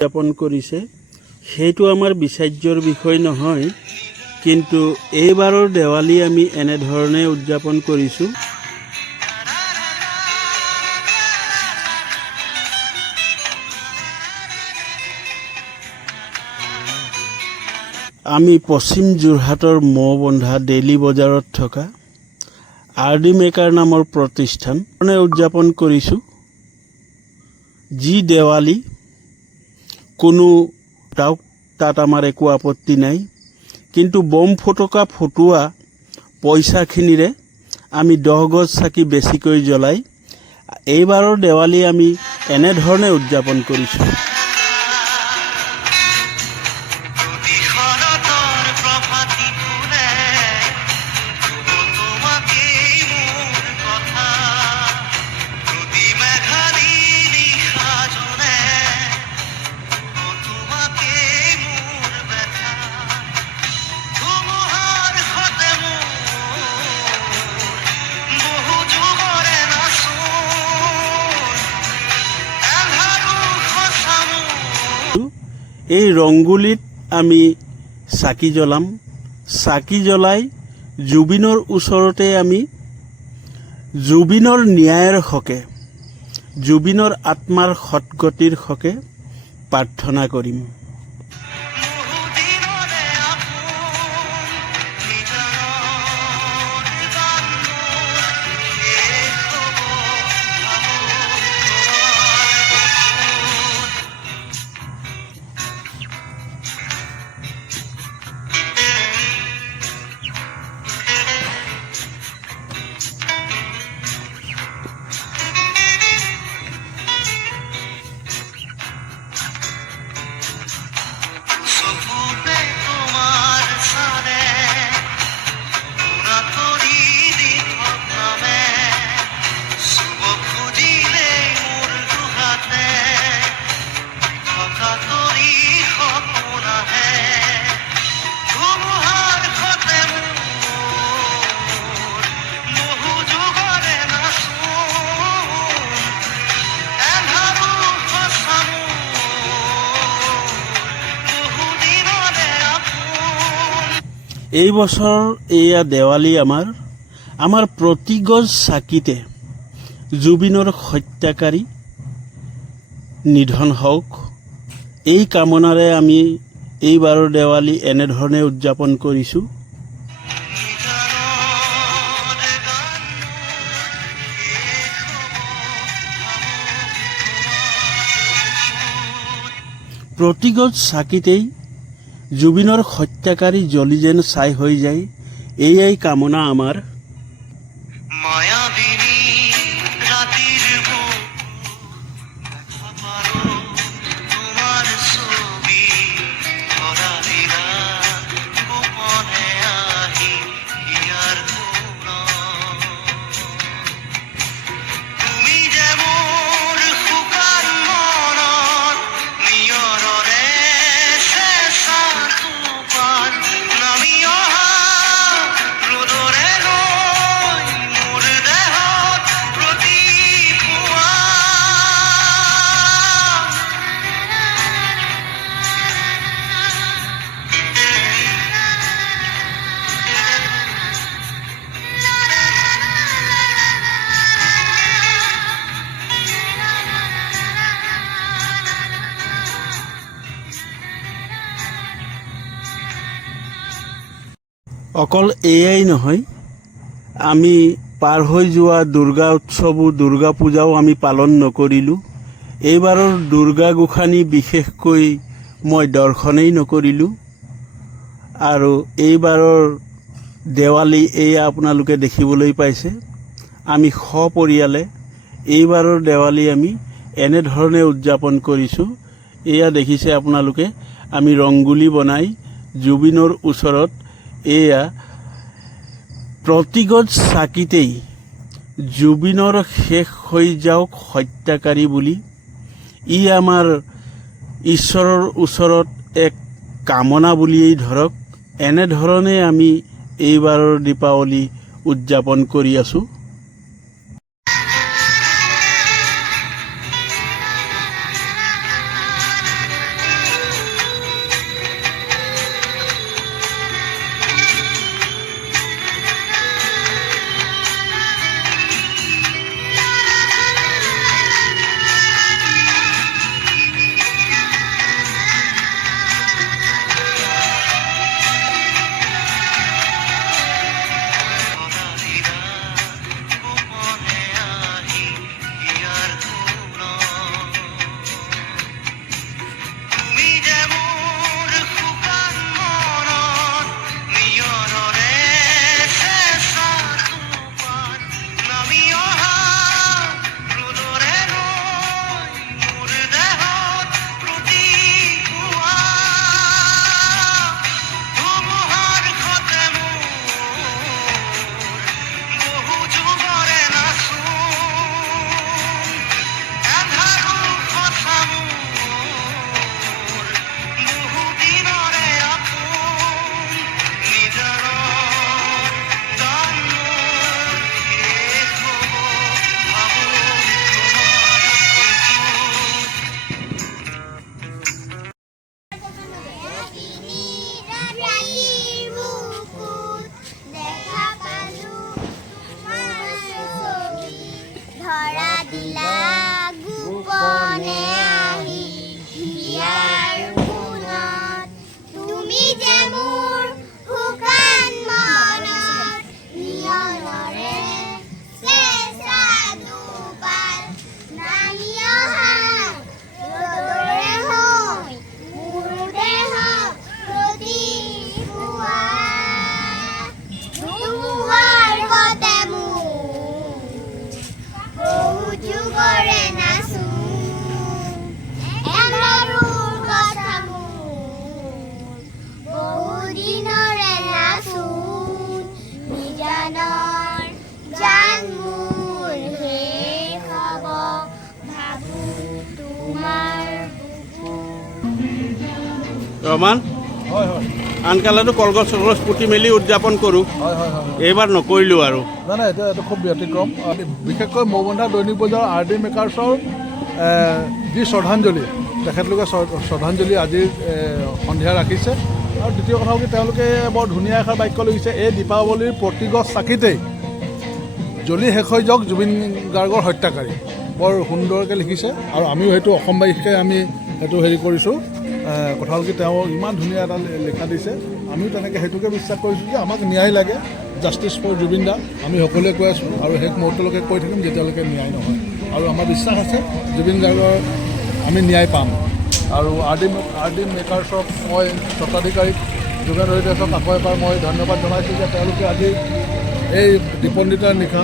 উদযাপন কৰিছে সেইটো আমাৰ বিচাৰ্যৰ বিষয় নহয়, কিন্তু এইবাৰৰ দেৱালী আমি এনেধৰণে উদযাপন কৰিছোঁ। আমি পশ্চিম যোৰহাটৰ মৌবন্ধা ডেইলী বজাৰত থকা আৰ.ডি. মেকাৰ নামৰ প্ৰতিষ্ঠানে উদযাপন কৰিছোঁ। যি দেৱালী কোনো তাত আমাৰ একো আপত্তি নাই, কিন্তু বম ফটকা ফুটোৱা পইচাখিনিৰে আমি 10 গজ চাকি বেছিকৈ জ্বলাই এইবাৰৰ দেৱালী আমি এনেধৰণে উদযাপন কৰিছোঁ। এই ৰংগুলিত আমি চাকি জ্বলাম। চাকি জ্বলাই জুবিনৰ ওচৰতে আমি জুবিনৰ ন্যায়ৰ হকে, জুবিনৰ আত্মাৰ সৎগতিৰ হকে প্ৰাৰ্থনা কৰিম। এই বছৰ এয়া দেৱালী আমাৰ প্ৰতি গজ চাকিতে জুবিনৰ হত্যাকাৰী নিধন হওক, এই কামনাৰে আমি এইবাৰৰ দেৱালী এনেধৰণে উদযাপন কৰিছোঁ। প্ৰতি গজ চাকিতেই জুবিনৰ হত্যাকাৰী জ্বলি যেন ছাই হৈ যায়, এয়াই কামনা আমাৰ। অকল এয়াই নহয়, আমি পাৰ হৈ যোৱা দুৰ্গা উৎসৱো, দুৰ্গা পূজাও আমি পালন নকৰিলোঁ। এইবাৰৰ দুৰ্গা গোসানী বিশেষকৈ মই দৰ্শনেই নকৰিলোঁ। আৰু এইবাৰৰ দেৱালী এয়া আপোনালোকে দেখিবলৈ পাইছে, আমি সপৰিয়ালে এইবাৰৰ দেৱালী আমি এনেধৰণে উদযাপন কৰিছোঁ। এয়া দেখিছে আপোনালোকে, আমি ৰংগুলি বনাই জুবিনৰ ওচৰত এয়া প্ৰতি গজ চাকিতেই জুবিনৰ শেষ হৈ যাওক হত্যাকাৰী বুলি, ই আমাৰ ঈশ্বৰৰ ওচৰত এক কামনা বুলিয়েই ধৰক। এনেধৰণে আমি এইবাৰৰ দীপাৱলী উদযাপন কৰি আছোঁ। ৰমান হয় হয় আনকালেতো কলগছ চলগছ পুতি মেলি উদযাপন কৰোঁ, হয় হয় হয় এইবাৰ নকৰিলোঁ আৰু। নাই নাই এইটো খুব ব্যতিক্ৰম। বিশেষকৈ মৌবন্ধা দৈনিক বজাৰ RD মেকাৰ্ছৰ যি শ্ৰদ্ধাঞ্জলি, তেখেতলোকে শ্ৰদ্ধাঞ্জলি আজিৰ সন্ধিয়া ৰাখিছে। আৰু দ্বিতীয় কথা হ'ল তেওঁলোকে বৰ ধুনীয়া এষাৰ বাক্য লিখিছে, এই দীপাৱলীৰ প্ৰতিগছ চাকিতেই জ্বলি শেষ হৈ যাওক জুবিন গাৰ্গৰ হত্যাকাৰী। বৰ সুন্দৰকৈ লিখিছে আৰু আমিও সেইটো অসমবাসীকে আমি সেইটো হেৰি কৰিছোঁ। কথা হ'ল কি তেওঁ ইমান ধুনীয়া এটা লিখা দিছে, আমিও তেনেকৈ সেইটোকে বিশ্বাস কৰিছোঁ যে আমাক ন্যায় লাগে, জাষ্টিছ ফৰ জুবিন দা। আমি সকলোৱে কৈ আছোঁ আৰু শেষ মুহূৰ্তলৈকে কৈ থাকিম যেতিয়ালৈকে ন্যায় নহয়। আৰু আমাৰ বিশ্বাস আছে জুবিন গাৰ্গৰ আমি ন্যায় পাম। আৰু RD মেকাৰ্ছক মই স্বত্বাধিকাৰীক যোগেন হৰিদাসক আকৌ এবাৰ মই ধন্যবাদ জনাইছোঁ যে তেওঁলোকে আজি এই দীপন্দিতাৰ নিশা